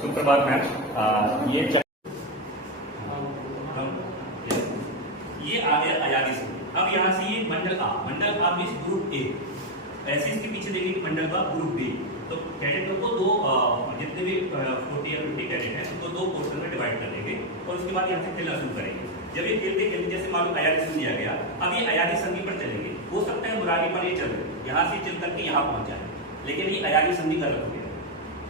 सुप्रभात मैम, ये आ गया आयादी से। अब यहाँ से ये मंडल आ मीन्स ग्रुप ए, ऐसे इसके पीछे देखिए मंडल का ग्रुप बी। तो कैडेट को दो जितने भी 40 या 50 कैडेट हैं उनको 2 पोर्शन में डिवाइड कर देंगे और उसके बाद यहाँ से खेलना शुरू करेंगे। जब ये खेलते खेलते जैसे मालूम अयारी संधि आ गया, अब ये अयारी संधि पर चलेंगे। हो सकता है मुरारी पर ये चल रहे, यहाँ से चल करके यहाँ पहुँच जाए, लेकिन ये अयारी संधि गलत हो गया।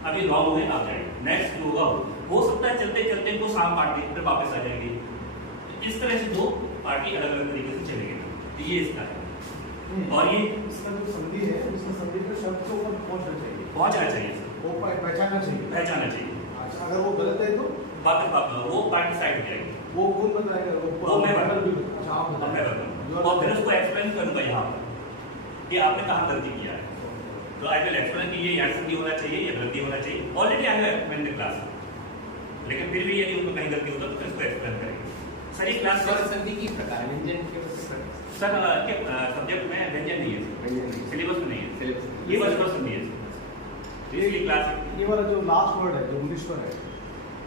अब ये रॉन्ग हुए आप जाएंगे, नेक्स्ट होगा हो सकता है चलते चलते इनको शाम पार्टी फिर वापस आ जाएंगे। इस तरह से 2 पार्टी अलग अलग तरीके से चलेंगे। तो ये इसका है। और ये इसका जो संधि है उसका संधि का शब्द के ऊपर पहुंचना चाहिए सर, वो पहचानना चाहिए। अच्छा, अगर वो गलत है तो वो पार्टी साइड हो जाएगी। वो कौन बताएगा? वो मैं अच्छा, आप अब मैं बताएं। बताऊँ और फिर उसको एक्सप्लेन करूँगा यहाँ पर कि आपने कहाँ गलती किया है। तो आई विल एक्सप्लेन कि ये संधि होना चाहिए या गलती होना चाहिए। Already I have explain the class, लेकिन फिर भी यदि उनको कहीं गलती होता तो इसको एक्सप्लेन करेंगे। सर ये क्लास संधि की प्रकार व्यंजन के सर के सब्जेक्ट में व्यंजन नहीं है, सिलेबस में नहीं है, ये बस संधि है। इसलिए क्लास ये वाला जो लास्ट वर्ड है जो मुनीश्वर है,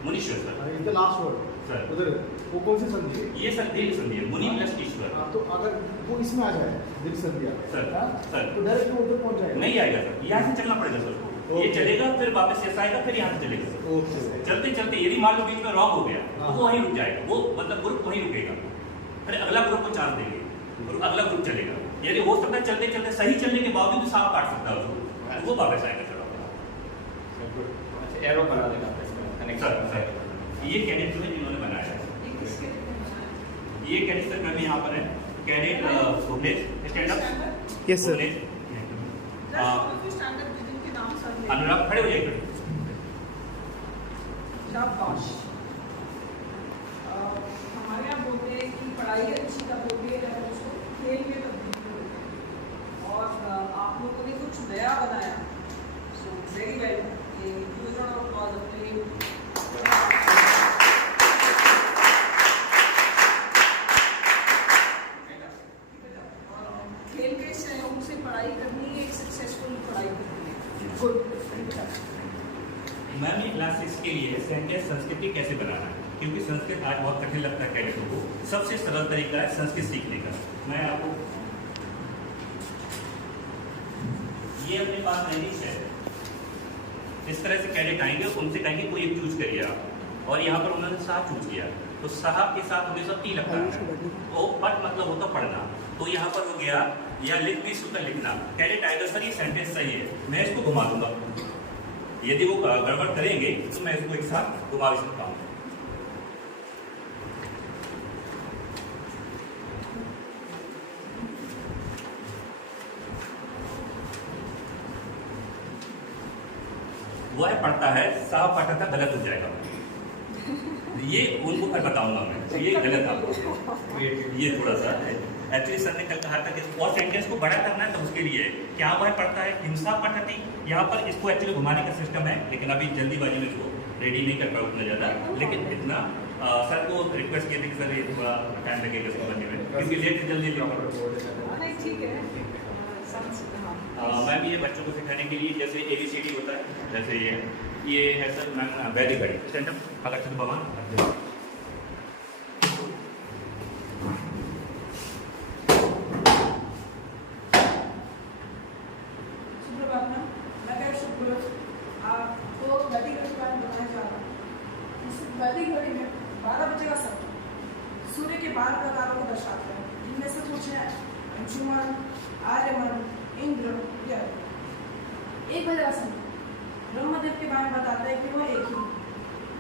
मुनीश्वर sir, is the last word sir, उधर वो कौन सी संधि है? ये सर दीर्घ संधि है, मुनि प्लस ईश्वर। तो अगर वो इसमें आ जाए दीर्घ संधि सर, सर तो डायरेक्ट वो उधर पहुंच जाएगा? नहीं आएगा सर, यहाँ से चलना पड़ेगा सर को। ये चलेगा फिर वापस ऐसा आएगा फिर यहाँ से चलेगा सर। ओके। चलते चलते यदि मान लो बीच में रॉन्ग हो गया तो वो वहीं रुक जाएगा, वो मतलब ग्रुप वहीं रुकेगा, फिर अगला ग्रुप को चांस देंगे और अगला ग्रुप चलेगा। यदि हो सकता है चलते चलते सही चलने के बावजूद सांप काट सकता है उसको, वो वापस आएगा सर। एरो बना देगा सर ये कैडेट जो है जिन्होंने बनाया है, ये कैडेट सर में यहाँ पर है cadet Bhuvanesh stand up. Yes sir. Anurag खड़े हो जाइए। शाबाश। हमारे यहाँ बोलते हैं कि पढ़ाई अच्छी तब होती है जब उसको खेल में तब्दील हो, और आप लोगों ने कुछ नया बनाया। सो वेरी वेल, खेल के सहयोग से पढ़ाई करनी एक सक्सेसफुल पढ़ाई करनी है। गुड। मैम ये क्लास 6 के लिए सेंटेंस संस्कृति कैसे बनाना है, क्योंकि संस्कृत आज बहुत कठिन लगता है कैडेटों को। सबसे सरल तरीका है संस्कृत सीखने का। मैं आपको ये अपने पास नहीं है, इस तरह से कैडेट आएंगे और उनसे कहेंगे कोई एक चूज करिए आप, और यहाँ पर उन्होंने साहब चूज किया, तो साहब के साथ हमेशा ती लगता है, तो पट मतलब होता पढ़ना, तो यहाँ पर हो गया या लिख भी सुनकर लिखना। कैडेट आएगा सर ये सेंटेंस सही है, मैं इसको घुमा दूंगा, यदि वो गड़बड़ करेंगे तो मैं इसको एक साथ घुमा भी सकता हूँ। वह पढ़ता है, साहब पढ़ता था, गलत हो जाएगा, ये उनको मैं बताऊंगा मैं, तो ये गलत था, ये थोड़ा सा है। एक्चुअली सर ने कल कहा था कि और सेंटेंस को बड़ा करना है तो उसके लिए क्या वह पढ़ता है, हिंसा पढ़ती, यहाँ पर इसको एक्चुअली घुमाने का सिस्टम है, लेकिन अभी जल्दीबाजी में इसको रेडी नहीं कर पाया उतना ज़्यादा, लेकिन इतना सर को रिक्वेस्ट किए थे कि सर ये थोड़ा टाइम लगेगा इसको बनने में, क्योंकि लेट से जल्दी ठीक है। मैम ये बच्चों को सिखाने के लिए जैसे ABCD होता है, जैसे ये है सर मैम वेरी घड़ी स्टैंड अप अगर चल भगवान। सुप्रभात मैम, मैं कह सुप्रभात आपको गति घड़ी के बारे में बताना चाह रहा हूँ। इस गति घड़ी में 12 बजे का समय सूर्य के 12 प्रकारों को दर्शाता है, जिनमें से कुछ है अंशुमान, आर्यमन, इंद्र इत्यादि। 1 बजे का समय ब्रह्मदेव के बारे में बताता है कि वो एक ही।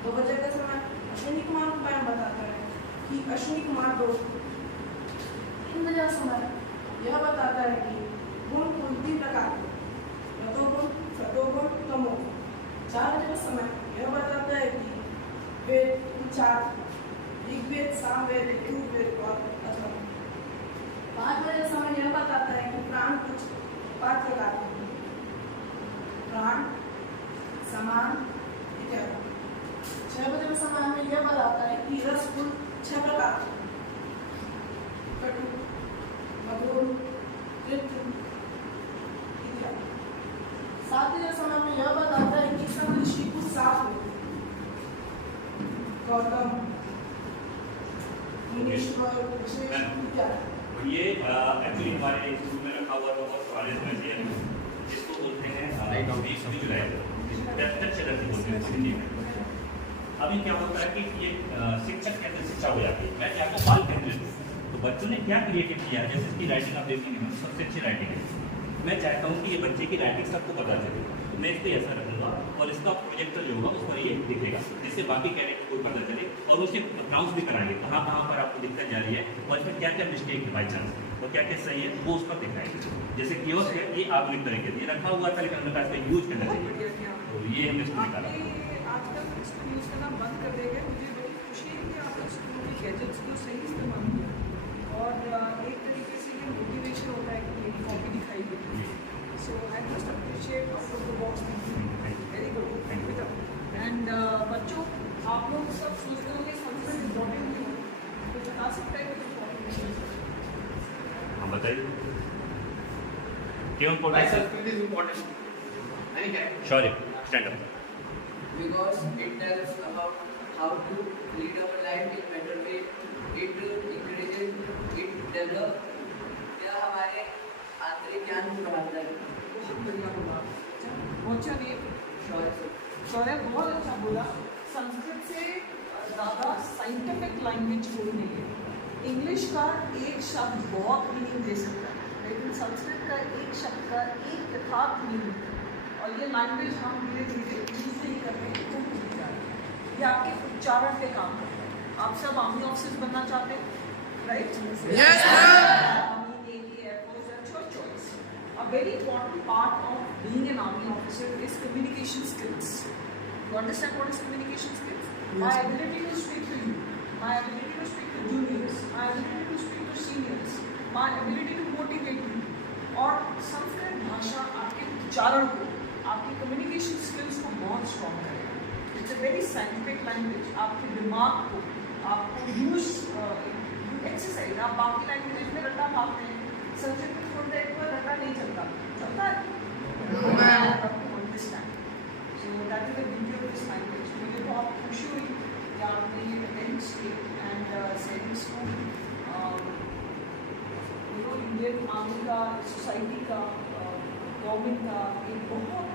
2 बजे का समय अश्विनी कुमार के बारे में बताता है कि अश्विनी कुमार 2। 3 बजे का समय यह बताता है कि गुण कुल 3 प्रकार के, रतोगुण, सतोगुण, तमोगुण। 4 बजे का समय यह बताता है कि वेद 4, ऋग्वेद, सामवेद, यजुर्वेद और अथर्ववेद। 5 बजे का समय यह बताता है कि प्राण कुछ 5 प्रकार के, प्राण, समान इत्यादि। 6 बजे का समय हमें यह बताता है कि रस कुल 6 प्रकार के, कटु, मधुर, कृत्रिम इत्यादि। 7 बजे का समय हमें यह बताता है कि सब ऋषि कुछ 7 हुए, गौतम, मुनीश्वर, इत्यादि। ये एक्चुअली हमारे स्कूल में रखा हुआ तो बहुत कॉलेज में है, जिसको बोलते हैं 20 जुलाई। प्रत्यक्ष दर्शी बोलते हैं हिंदी में। अभी क्या होता है कि ये शिक्षक केंद्रित शिक्षा हो जाती है, मैं चाहता हूँ बाल केंद्रित। तो बच्चों ने क्या क्रिएटिव किया, जैसे इसकी राइटिंग आप देखेंगे ना, सबसे अच्छी राइटिंग है। मैं चाहता हूँ कि ये बच्चे की राइटिंग सबको पता चले, तो मैं इसको ऐसा रखूँगा और इसका प्रोजेक्टर जो होगा उस पर ये दिखेगा, जिससे बाकी कैरेक्टर को पता चले और उसे अनाउंस भी कराएंगे कहाँ कहाँ पर आपको दिक्कत जा रही है और इसमें क्या क्या मिस्टेक है बाई चांस और क्या क्या सही है, वो उस पर दिखाएंगे। जैसे कियोस्क है, ये आधुनिक तरीके से रखा हुआ था, लेकिन उनका इसका यूज करना चाहिए, तो ये हमने इसको निकाला। आजकल इसको यूज़ करना बंद कर देगा। मुझे बड़ी खुशी है कि आपने स्कूल के गैजेट्स को सही इस्तेमाल किया और एक तरीके से ये मोटिवेशन होता है कि मेरी कॉपी दिखाई देती है। So I must appreciate out of the box thinking, very good, thank you. And बच्चों, आप लोग सब सोचते होंगे संस्कृत इम्पोर्टेंट नहीं है, तो बता सकते हैं कुछ इम्पोर्टेंट नहीं है? हाँ बताइए क्यों Why important? Sanskrit is important? Any character? Sorry stand up. Because it tells about how to lead our life in better way. It encourages, it develops. यह हमारे आंतरिक ज्ञान को बढ़ाता है। बहुत बढ़िया बोला। मोचा ने शौर्य बहुत अच्छा बोला। संस्कृत से ज़्यादा साइंटिफिक लैंग्वेज कोई नहीं है। इंग्लिश का एक शब्द बहुत मीनिंग दे सकता है, लेकिन संस्कृत का एक शब्द का एक यथार्थ मीनिंग, और ये लैंग्वेज हम धीरे धीरे यूज नहीं कर रहे हैं, तो भूल जा रहे हैं। ये आपके उच्चारण पे काम करता है। आप सब आर्मी ऑफिसर बनना चाहते हैं, right? Yes army, navy, air force, that's your choice. A very important part of being an army officer is communication skills. You understand what is communication skills? My ability to speak to you, my ability to speak to juniors, my ability to speak to seniors, my ability to motivate you. और संस्कृत भाषा आपके उच्चारण को, आपकी communication skills को बहुत strong करेगा। It's a very scientific language. आपके दिमाग को आपको यूज एक्सरसाइज, आप बाकी लैंग्वेज में रट्टा मारते हैं, संस्कृत में थोड़ा एक बार रट्टा नहीं चलता है। Understand, so that is the beauty of this language. मुझे बहुत खुशी हुई कि आपने ये attend state and saving school, Indian army का, सोसाइटी का, गवर्नमेंट का एक बहुत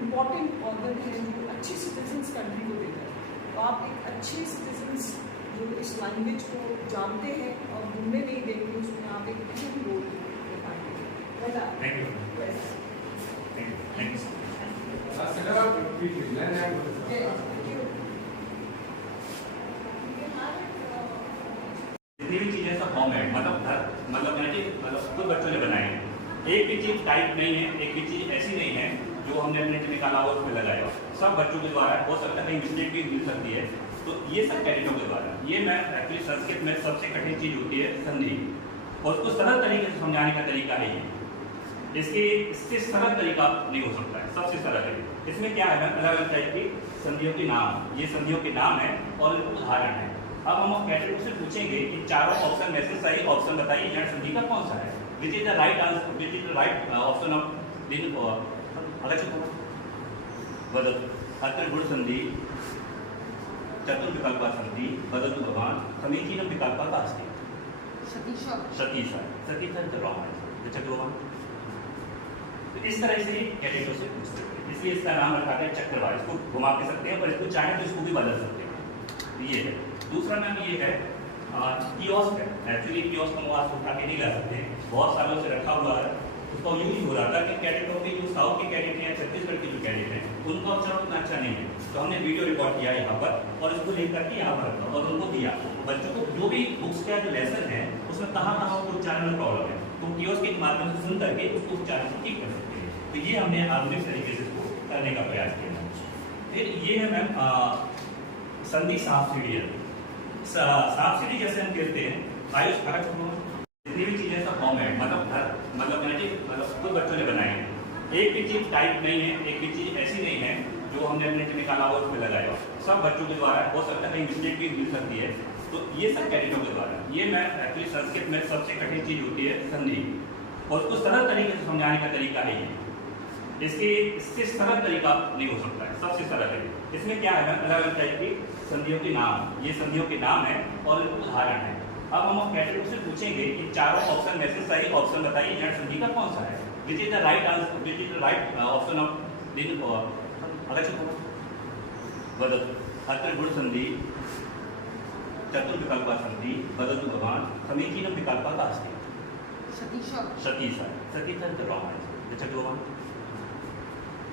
इम्पॉर्टेंट ऑर्गन है जो अच्छे सिटीजन्स कंट्री को देता है। तो आप एक अच्छे सिटीजन्स जो इस लैंग्वेज को जानते हैं और घूमने नहीं देंगे, उसमें आप एक अहम रोल निभाएंगे। Thank you thank you. जितनी भी चीजें सब होममेड, मतलब खुद बच्चों ने बनाई है। एक भी चीज टाइप नहीं है, एक भी चीज ऐसी नहीं है जो हमने प्रिंट निकाला और उसमें लगाया। सब बच्चों के द्वारा, हो सकता है कहीं मिस्टेक भी मिल सकती है, तो ये सब कैडेटों के द्वारा। ये मैम एक्चुअली संस्कृत में सबसे कठिन चीज होती है संधि, और उसको सरल तरीके से समझाने का तरीका है ये। इससे सरल तरीका नहीं हो सकता है, सबसे सरल है। इसमें क्या है मैम, अलग अलग टाइप की संधियों के नाम, ये संधियों के नाम है और उदाहरण है। अब हम कैडेटों से पूछेंगे कि चारों ऑप्शन में से सही ऑप्शन बताइए, यह संधि का कौन सा है, which is the right answer, which is the right option of बदल अत्र गुण संधि, चतुर्विकल्पा संधि, बदल भगवान, समीचीनम विकल्पा का अस्ति। सतीशा रॉन्ग है, चक्रवान। तो इस तरह से कैडेटों से पूछते हैं, इसलिए इसका नाम रखा गया चक्रवात। इसको घुमा के सकते हैं, पर इसको चाहे तो इसको भी बदल सकते हैं। ये है। दूसरा नाम ये है कियोस्क है। एक्चुअली कियोस्क हम वहाँ उठा के नहीं ला सकते, बहुत सालों से रखा हुआ है, उसका यूज हो रहा था कि कैडेटों के जो साउथ के कैडेट हैं, छत्तीसगढ़ के जो कैडेट हैं, उनका उच्चारण उतना अच्छा नहीं है, तो हमने वीडियो रिकॉर्ड किया यहाँ पर और इसको लेकर के यहाँ पर रखा और उनको दिया। बच्चों को जो भी बुक्स का जो लेसन है उसमें कहाँ उनको उच्चारण में प्रॉब्लम है, तो कियोस्क के माध्यम से सुन करके उसको उच्चारण को ठीक कर सकते हैं। तो ये हमने आधुनिक तरीके से इसको करने का प्रयास किया। फिर ये है मैम संधि सांप सीढ़ी। सांप सीढ़ी जैसे हम कहते हैं, आयुष कारक जितनी भी चीजें सब होममेड, मतलब खुद बच्चों ने बनाई है। एक भी चीज टाइप नहीं है, एक भी चीज ऐसी नहीं है जो हमने प्रिंट निकाला और उसमें लगाया। सब बच्चों के द्वारा, हो सकता है कहीं मिस्टेक भी मिल सकती है, तो ये सब कैडेटों के द्वारा। ये मैम एक्चुअली संस्कृत में सबसे कठिन चीज होती है संधि, और उसको सरल तरीके से समझाने का तरीका है ये। इससे सरल तरीका नहीं हो सकता है, सबसे सरल है। इसमें क्या है, अलग अलग टाइप की संधियों के नाम, ये संधियों के नाम है और उदाहरण है। अब हम कैडेटों से पूछेंगे कि चारों ऑप्शन में से सही ऑप्शन बताइए, यह संधि का कौन सा है, which is the right answer, which is the right option of अगच्छतु वदतु अत्र गुणसन्धि चतुर्विकल्पा सन्ति वदतु भवान् समीचीनं विकल्पः का अस्ति Satisha. सतीसा सतीसा तो रॉन्ग है गच्छतु भवान्।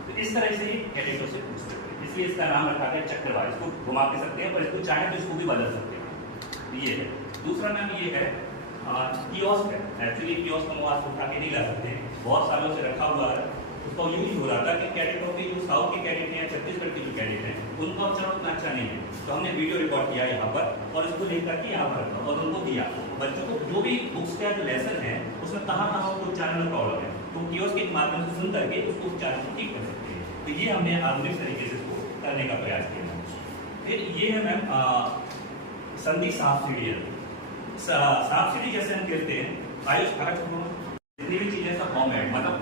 तो इस तरह से कैडेटों से पूछ सकते हैं, इसलिए इसका नाम रखा गया चक्रवात। इसको घुमा भी सकते हैं, पर इसको चाहे तो इसको भी बदल सकते हैं। ये है। दूसरा नाम ये है कियोस्क है। एक्चुअली कियोस्क हम आज उठा के नहीं ला सकते, बहुत सालों से रखा हुआ है। उसका यूज हो रहा था कि कैडेटों के जो साउथ के कैडेट हैं या छत्तीसगढ़ के जो कैडेट हैं उनका उच्चारण उतना अच्छा नहीं है, तो हमने वीडियो रिकॉर्ड किया यहाँ पर और इसको लिख करके यहाँ पर रखा और उनको दिया। बच्चों को जो भी बुक्स का जो लेसन है उसमें कहाँ उनको उच्चारण में प्रॉब्लम है, तो कियोस्क के माध्यम से सुन करके उसको उच्चारण को ठीक कर सकते हैं। तो ये हमने आधुनिक तरीके से इसको करने का प्रयास किया। फिर ये है मैम संधि सांप सीढ़ी। सांप सीढ़ी जैसे हम कहते हैं आयुष भारत जितनी भी चीजें सब होममेड मतलब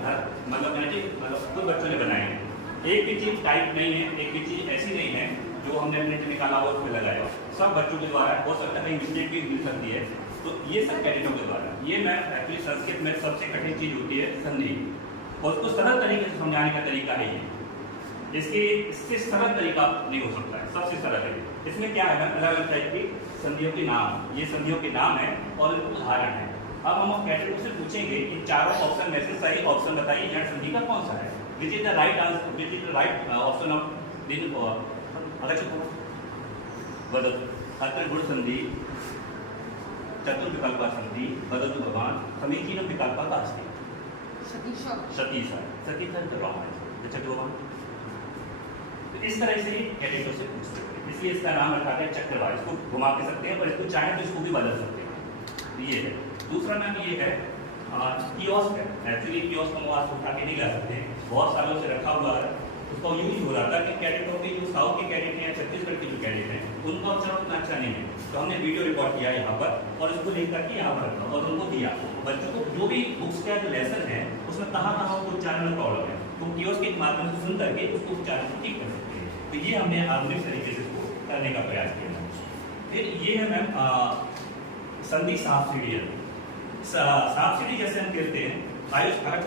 खुद बच्चों ने बनाए हैं। एक भी चीज टाइप नहीं है, एक भी चीज ऐसी नहीं है जो हमने प्रिंट निकाला और उसमें लगाया। सब बच्चों के द्वारा, हो सकता है मिस्टेक भी मिल सकती है, तो ये सब कैडेटों के द्वारा। ये मैम एक्चुअली संस्कृत में सबसे कठिन चीज होती है संधि, और उसको सरल तरीके से समझाने का तरीका है ये। इससे सरल तरीका नहीं हो सकता है, सबसे सरल है। इसमें क्या है मैम, अलग अलग टाइप की संधियों के नाम, ये संधियों के नाम है और इनके उदाहरण है। अब हम कैडेटों से पूछेंगे कि चारों ऑप्शन में से सही ऑप्शन बताइए जड़ संधि का कौन सा है, which is the right answer, which is the right option of दिन। वदतु अत्र गुणसन्धि चतुर्विकल्पा सन्ति वदतु भवान् समीचीनं विकल्पः का अस्ति Satisha. सतीसा सतीसा तो रॉन्ग है गच्छतु भवान्। तो इस तरह से कैडेटों से पूछ सकते हैं, इसलिए इसका नाम रखा गया चक्रवात। इसको घुमा भी सकते हैं, पर इसको चाहे तो इसको भी बदल सकते हैं। ये है। दूसरा नाम ये है कियोस्क है। एक्चुअली कियोस्क हम आज उठा के नहीं ला सकते, बहुत सालों से रखा हुआ है। उसका यूज हो रहा था कि कैडेटों के जो साउथ के कैडेट हैं या छत्तीसगढ़ के जो कैडेट हैं उनका उच्चारण उतना अच्छा नहीं है, तो हमने वीडियो रिकॉर्ड किया यहाँ पर और इसको लिख करके यहाँ पर रखा और उनको दिया। बच्चों को जो भी बुक्स का जो लेसन है उसमें कहाँ उनको उच्चारण में प्रॉब्लम है, तो कियोस्क के माध्यम से सुन करके उसको उच्चारण को ठीक कर सकते हैं। तो ये हमने आधुनिक तरीके से इसको करने का प्रयास किया। फिर ये है मैम संधि सांप सीढ़ी। सांप सीढ़ी जैसे हम कहते हैं आयुष भारत